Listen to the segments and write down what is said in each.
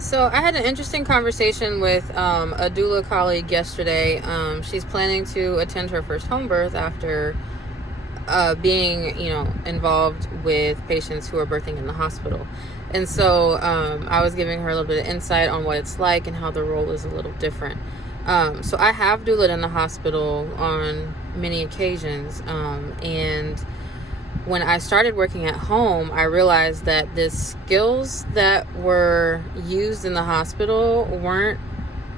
So I had an interesting conversation with a doula colleague yesterday. She's planning to attend her first home birth after being, involved with patients who are birthing in the hospital. And so I was giving her a little bit of insight on what it's like and how the role is a little different. So I have doulaed in the hospital on many occasions, and when I started working at home, I realized that the skills that were used in the hospital weren't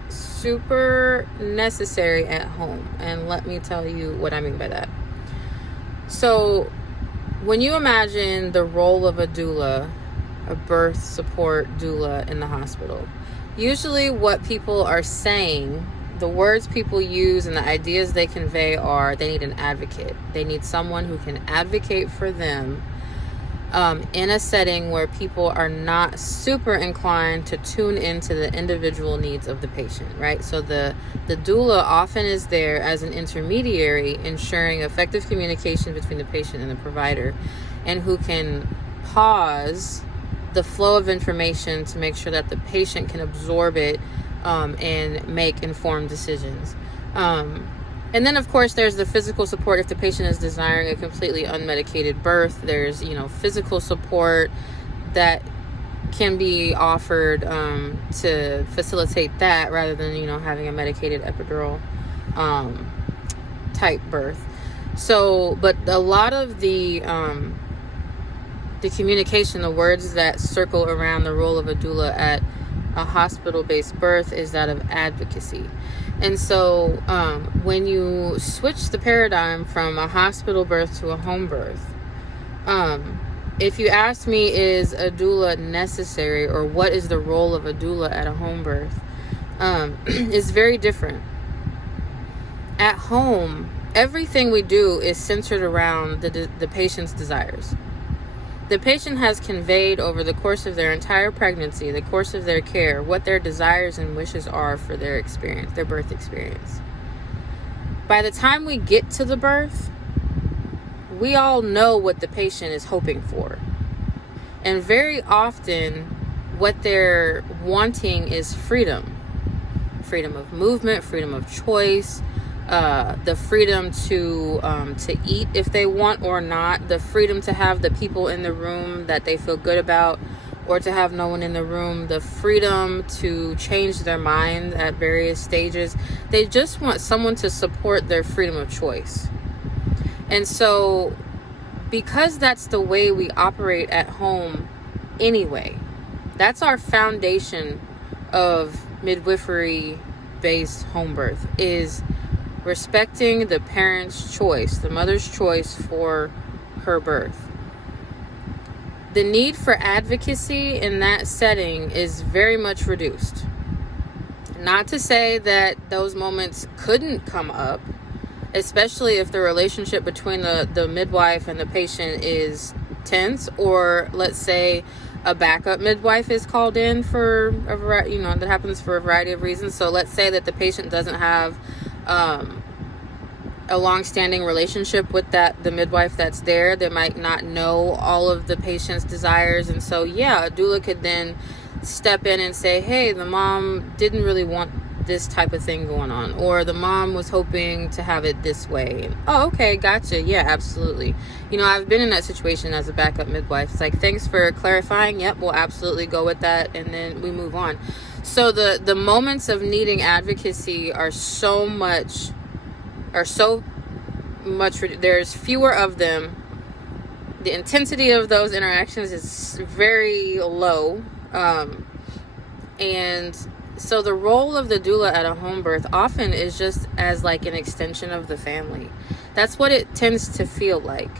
super necessary at home. And let me tell you what I mean by that. So, when you imagine the role of a doula, a birth support doula in the hospital, usually what people are saying, the words people use and the ideas they convey are they need an advocate. They need someone who can advocate for them in a setting where people are not super inclined to tune into the individual needs of the patient, right? So the doula often is there as an intermediary, ensuring effective communication between the patient and the provider, and who can pause the flow of information to make sure that the patient can absorb it and make informed decisions. And then, of course, there's the physical support if the patient is desiring a completely unmedicated birth. There's, physical support that can be offered to facilitate that rather than, having a medicated epidural type birth. So, but a lot of the communication, the words that circle around the role of a doula at a hospital-based birth is that of advocacy. And so when you switch the paradigm from a hospital birth to a home birth, if you ask me, is a doula necessary, or what is the role of a doula at a home birth, it's very different. At home, everything we do is centered around the patient's desires. The patient has conveyed over the course of their entire pregnancy, the course of their care, what their desires and wishes are for their experience, their birth experience. By the time we get to the birth, we all know what the patient is hoping for. And very often, what they're wanting is freedom. Freedom of movement, freedom of choice, the freedom to eat if they want or not, the freedom to have the people in the room that they feel good about or to have no one in the room, the freedom to change their mind at various stages. They just want someone to support their freedom of choice. And so, because that's the way we operate at home anyway, that's our foundation of midwifery-based home birth, is respecting the parent's choice, the mother's choice for her birth. The need for advocacy in that setting is very much reduced. Not to say that those moments couldn't come up, especially if the relationship between the midwife and the patient is tense, or let's say a backup midwife is called in for a variety, that happens for a variety of reasons. So let's say that the patient doesn't have a long-standing relationship with the midwife that's there. They might not know all of the patient's desires, and so a doula could then step in and say, hey, the mom didn't really want this type of thing going on, or the mom was hoping to have it this way. And, oh, okay, gotcha. Yeah, absolutely. I've been in that situation as a backup midwife. It's like, thanks for clarifying. Yep, we'll absolutely go with that, and then we move on. So the moments of needing advocacy are so much, there's fewer of them. The intensity of those interactions is very low. And so the role of the doula at a home birth often is just as like an extension of the family. That's what it tends to feel like.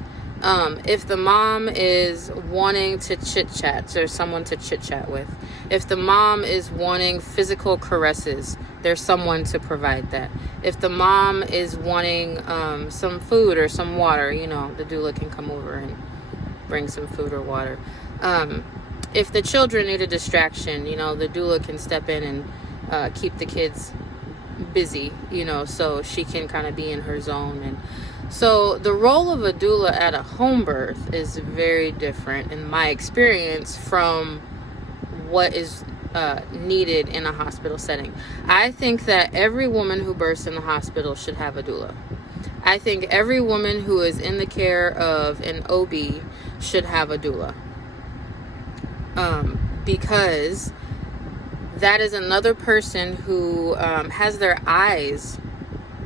If the mom is wanting to chit-chat, there's someone to chit-chat with. If the mom is wanting physical caresses, there's someone to provide that. If the mom is wanting some food or some water, the doula can come over and bring some food or water. If the children need a distraction, the doula can step in and keep the kids busy, so she can kind of be in her zone. And so the role of a doula at a home birth is very different in my experience from what is needed in a hospital setting. I think that every woman who births in the hospital should have a doula. I think every woman who is in the care of an OB should have a doula. Because that is another person who has their eyes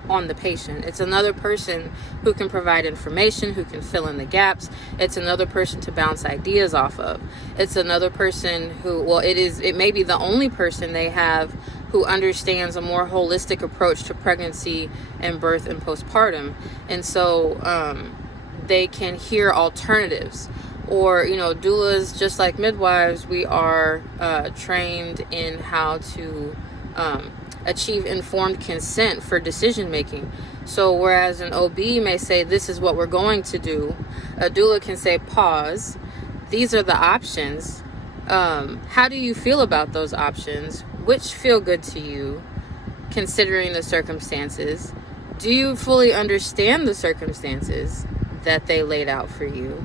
on the patient. It's another person who can provide information, who can fill in the gaps. It's another person to bounce ideas off of. It's another person who, well, it may be the only person they have who understands a more holistic approach to pregnancy and birth and postpartum. And so they can hear alternatives. Or, doulas, just like midwives, we are trained in how to achieve informed consent for decision making. So whereas an OB may say, this is what we're going to do, a doula can say, pause, these are the options. How do you feel about those options? Which feel good to you, considering the circumstances? Do you fully understand the circumstances that they laid out for you?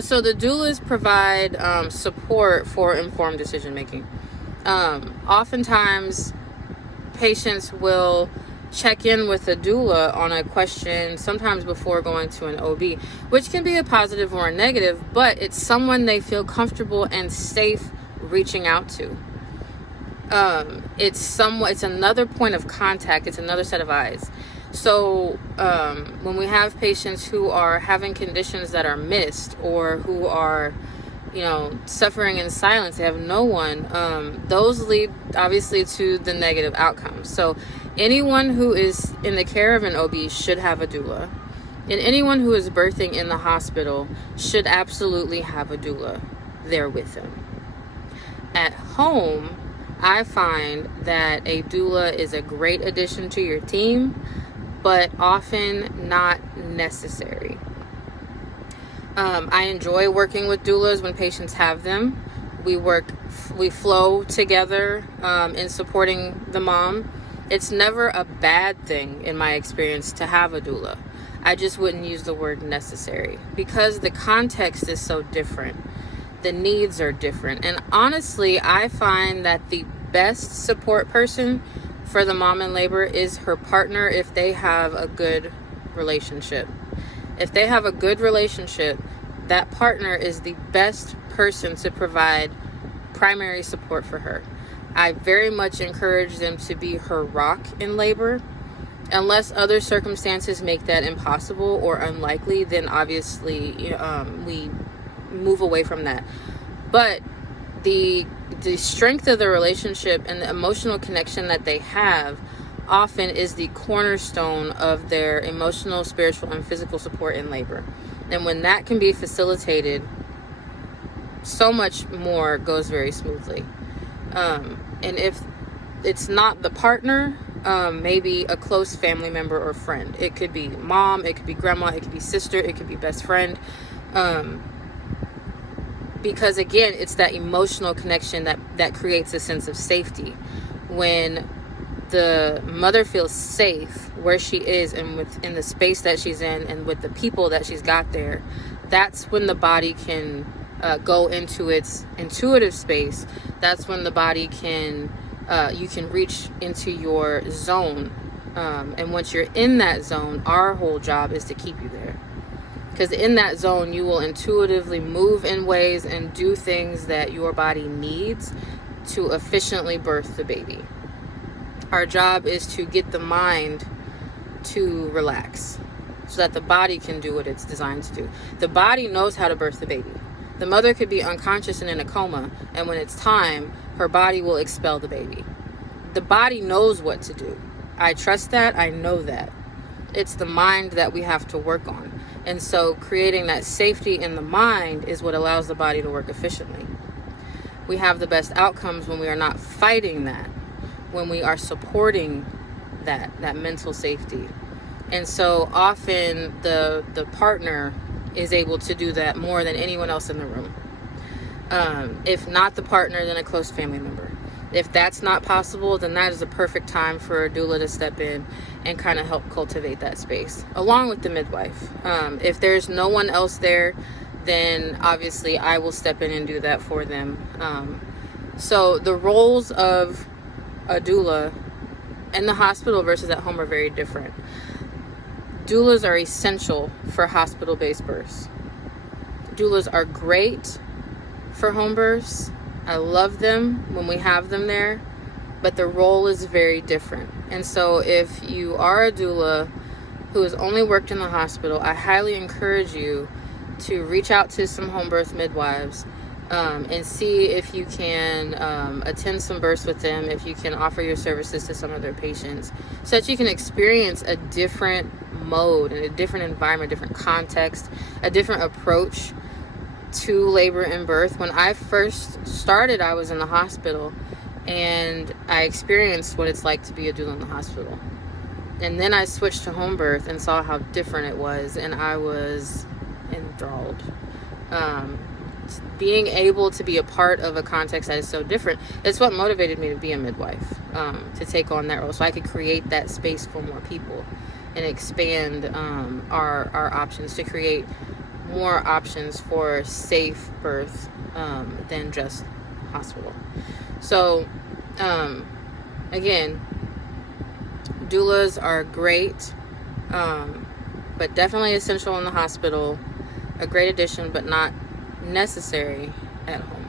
So the doulas provide support for informed decision making. Oftentimes patients will check in with a doula on a question sometimes before going to an OB, which can be a positive or a negative, but it's someone they feel comfortable and safe reaching out to. It's another point of contact. It's another set of eyes. So when we have patients who are having conditions that are missed, or who are suffering in silence, they have no one, those lead obviously to the negative outcomes. So anyone who is in the care of an OB should have a doula, and anyone who is birthing in the hospital should absolutely have a doula there with them. At home, I find that a doula is a great addition to your team, but often not necessary. I enjoy working with doulas when patients have them. We flow together in supporting the mom. It's never a bad thing, in my experience, to have a doula. I just wouldn't use the word necessary, because the context is so different. The needs are different. And honestly, I find that the best support person for the mom in labor is her partner, if they have a good relationship. If they have a good relationship, that partner is the best person to provide primary support for her. I very much encourage them to be her rock in labor. Unless other circumstances make that impossible or unlikely, then obviously we move away from that. But the strength of the relationship and the emotional connection that they have often is the cornerstone of their emotional, spiritual, and physical support in labor. And when that can be facilitated, so much more goes very smoothly. And if it's not the partner, maybe a close family member or friend. It could be mom, it could be grandma, it could be sister, it could be best friend. Because again, it's that emotional connection that creates a sense of safety. When the mother feels safe where she is and within the space that she's in and with the people that she's got there, that's when the body can go into its intuitive space. That's when the body can you can reach into your zone, and once you're in that zone, our whole job is to keep you there, because in that zone you will intuitively move in ways and do things that your body needs to efficiently birth the baby. Our job is to get the mind to relax so that the body can do what it's designed to do. The body knows how to birth the baby. The mother could be unconscious and in a coma, and when it's time, her body will expel the baby. The body knows what to do. I trust that. I know that. It's the mind that we have to work on. And so creating that safety in the mind is what allows the body to work efficiently. We have the best outcomes when we are not fighting that, when we are supporting that mental safety. And so often the partner is able to do that more than anyone else in the room. If not the partner, then a close family member. If that's not possible, then that is a perfect time for a doula to step in and kind of help cultivate that space, along with the midwife. If there's no one else there, then obviously I will step in and do that for them. So the roles of a doula in the hospital versus at home are very different. Doulas are essential for hospital-based births. Doulas are great for home births. I love them when we have them there, but the role is very different. And so if you are a doula who has only worked in the hospital, I highly encourage you to reach out to some home birth midwives and see if you can attend some births with them, if you can offer your services to some of their patients, so that you can experience a different mode and a different environment, different context, a different approach to labor and birth. When I first started, I was in the hospital and I experienced what it's like to be a doula in the hospital. And then I switched to home birth and saw how different it was, and I was enthralled. Being able to be a part of a context that is so different, it's what motivated me to be a midwife, to take on that role, so I could create that space for more people and expand our options, to create more options for safe birth than just hospital. So again, doulas are great, but definitely essential in the hospital, a great addition, but not necessary at home.